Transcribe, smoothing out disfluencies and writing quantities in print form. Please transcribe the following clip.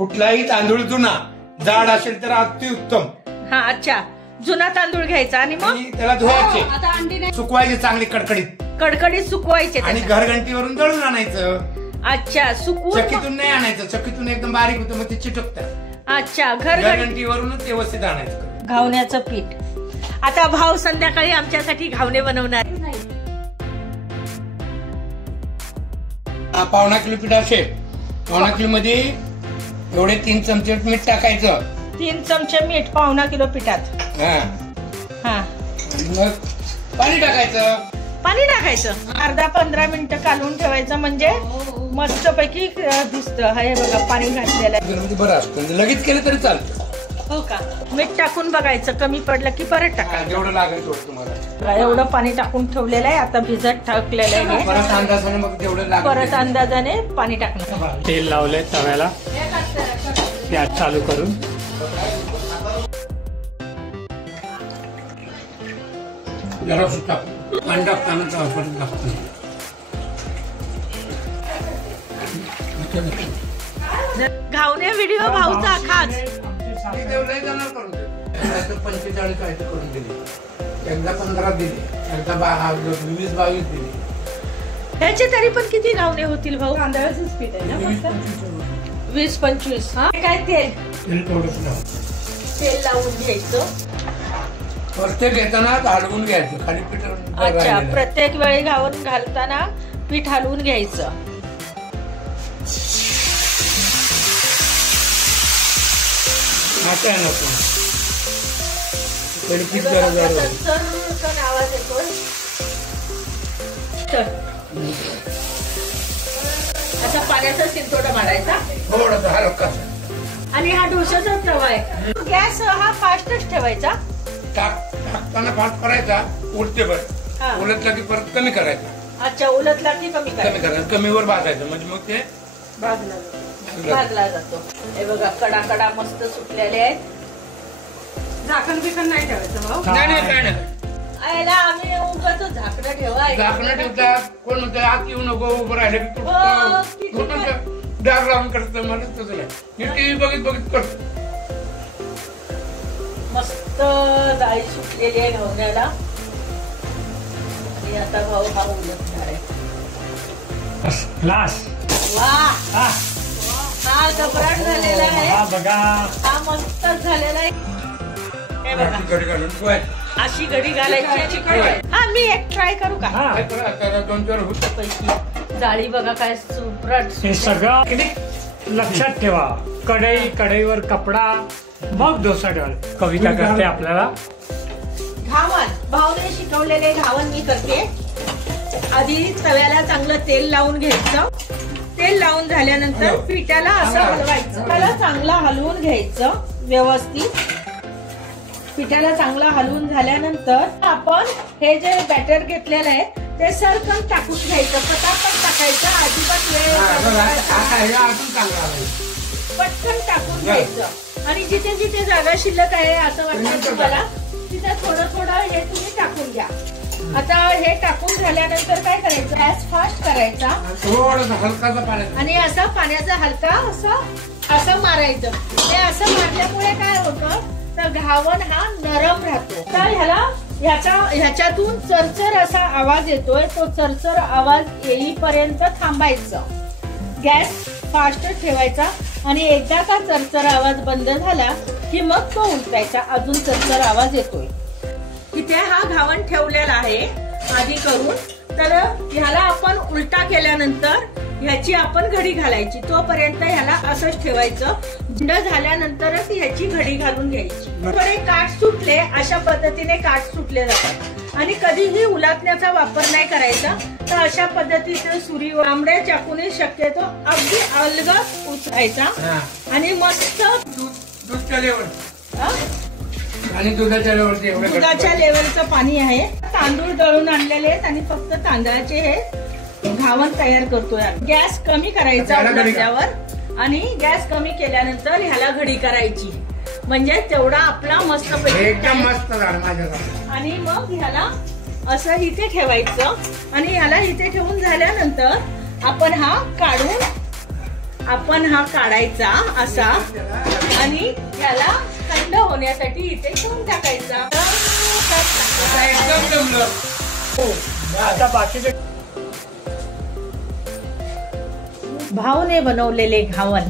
कुठलाही तांदूळ जुना जाड असेल तर अतिउत्तम. हा अच्छा, जुना तांदूळ घ्यायचा आणि मग त्याला धुवायचे, सुकवायचे चांगले कडकडीत कडकडीत सुकवायचे आणि घरघंटीवरून दळून आणायचं. अच्छा, सुकवून चक्कीतून नाही आणायचं, चक्कीतून एकदम बारीक होतं मग ते चिटकतं. अच्छा, घरघंटीवरूनच व्यवस्थित आणायचं घावण्याचं पीठ. आता भाऊ संध्याकाळी आमच्यासाठी घावणे बनवणार. 1/2 किलो पीठ असेल, 1/2 किलो मध्ये एवढे 3 चमचे मीठ टाकायचं. 3 चमचे मीठ 1/2 किलो पिठात. मग पाणी टाकायचं. पाणी टाकायचं 10-15 मिनिटं कालवून ठेवायचं म्हणजे मस्त पैकी दिसतं. हे बघा पाणी घातलेलं आहे. बरं असतं, लगेच केलं तरी चालतं. हो का? मीठ टाकून बघायचं, कमी पडलं की परत टाकायचं. जेवढं लागेल तेवढं तुम्हाला. एवढं पाणी टाकून ठेवलेलं आहे, आता भिजत टाकलेलं आहे. परत अंदाजाने मग तेवढं लागेल, परत अंदाजाने पाणी टाकणार. तेल लावलंय तव्याला, गॅस चालू करून. जरा सुद्धा पाणी टाकताना परत लागतं. घावणे व्हिडिओ भाऊचा खास. 45 काय करून दिली, एकदा 15 दिली, एकदा 20-22 दिली. ह्याचे तरी पण किती घावणे होतील भाऊ? तांदळाचंच पीठ आहे ना? 20-25. काय तेल तेल लावून घ्यायचं. प्रत्येक घेताना हलवून घ्यायचं खाली पीठ. अच्छा, प्रत्येक वेळी घावून घालताना पीठ हलवून घ्यायचं. आवाज येतोय. असा पाण्याचा शिंतोडा मारायचा थोडासा हलका. आणि हा डोशाचा तवा आहे. गॅस हा फास्टच ठेवायचा. टाकताना फास्ट करायचा, उलटे बर उलटला की परत कमी करायचा. अच्छा, उलटला की कमी करायचं, कमीवर भाजायचं म्हणजे मग ते भाजला जातो. हे बघा कडा कडा मस्त सुटलेले आहेत. झाकण बिकण नाही ठेवायचं भाऊ? नाही काय नाही. आयला आम्ही उगाच झाकणं ठेवाय. झाकणं ठेवतात, कोण म्हणतं आत येऊ नको, उभं राहिले डाग लावून करतं. मला तसं नाही, टीव्ही बघित करतो. मस्त डाळी सुटलेली आहे घावण्याला. आणि आता भाऊ हा उलटणार आहे. वा, हा घबराट झालेला आहे बघा, हा मस्त झालेला आहे. हे बघा अशी घडी घालायची. हा मी एक ट्राय करू का? 2-4 होत. जाळी बघा काय सुप्रट. हे सगळं लक्षात ठेवा. कढईवर कपडा, मग डोसा ठेवा. कविता करते आपल्याला. घावन भाऊने शिकवलेले घावन मी करते. आधी तव्याला चांगलं तेल लावून घ्यायचं. तेल लावून झाल्यानंतर पिठाला असं हलवायचं. त्याला चांगलं हलवून घ्यायचं व्यवस्थित. पिठाला चांगलं हलवून झाल्यानंतर आपण हे जे बॅटर घेतलेलं आहे ते सरकन टाकून घ्यायचं. पटापट टाकायचं, अजिबात पटकन टाकून घ्यायचं. आणि जिथे जिथे जागा शिल्लक आहे असं वाटतं तुम्हाला तिथे थोडं थोडं हे तुम्ही टाकून घ्या. आता हे टाकून झाल्यानंतर काय करायचं, गॅस फास्ट करायचा आणि असा पाण्याचा हलका असं मारायचं. हे असं मारल्यामुळे काय होतं तर घावन हा नरम राहतो. तर ह्याच्यातून चरचर असा आवाज येतोय. तो चरचर आवाज येईपर्यंत थांबायचं. गॅस फास्ट ठेवायचा आणि एकदा का चरचर आवाज बंद झाला की मग तो उलटायचा. अजून चरचर आवाज येतोय. इथे हा घावन ठेवलेला आहे आधी करून. तर ह्याला आपण उलटा केल्यानंतर ह्याची आपण घडी घालायची. तोपर्यंत ह्याला असंच ठेवायचं. थंड झाल्यानंतरच ह्याची घडी घालून घ्यायची. थोडे काठ सुटले, अशा पद्धतीने काठ सुटले जातात. आणि कधीही उलटण्याचा वापर नाही करायचा. तर अशा पद्धतीने सुरी आंबड्या चाकूने शक्यतो अगदी अलगद उचलायचा आणि मस्त आणि दुधाच्या लेवलचं पाणी आहे. तांदूळ दळून आणलेले आहेत आणि फक्त तांदळाचे हे घावन तयार करतोय. गॅस कमी करायचा उलटल्यावर आणि गॅस कमी केल्यानंतर ह्याला घडी करायची. म्हणजे तेवढा आपला मस्त एकदम मस्त झाला माझ्या. आणि मग ह्याला असं इथे ठेवायचं आणि ह्याला इथे ठेवून झाल्यानंतर आपण हा काढून आपण हा काढायचा असा आणि याला थंड होण्यासाठी इथे ठेवून टाकायचा. एकदम जमलं. आता बाकीचे भाऊने बनवलेले घावन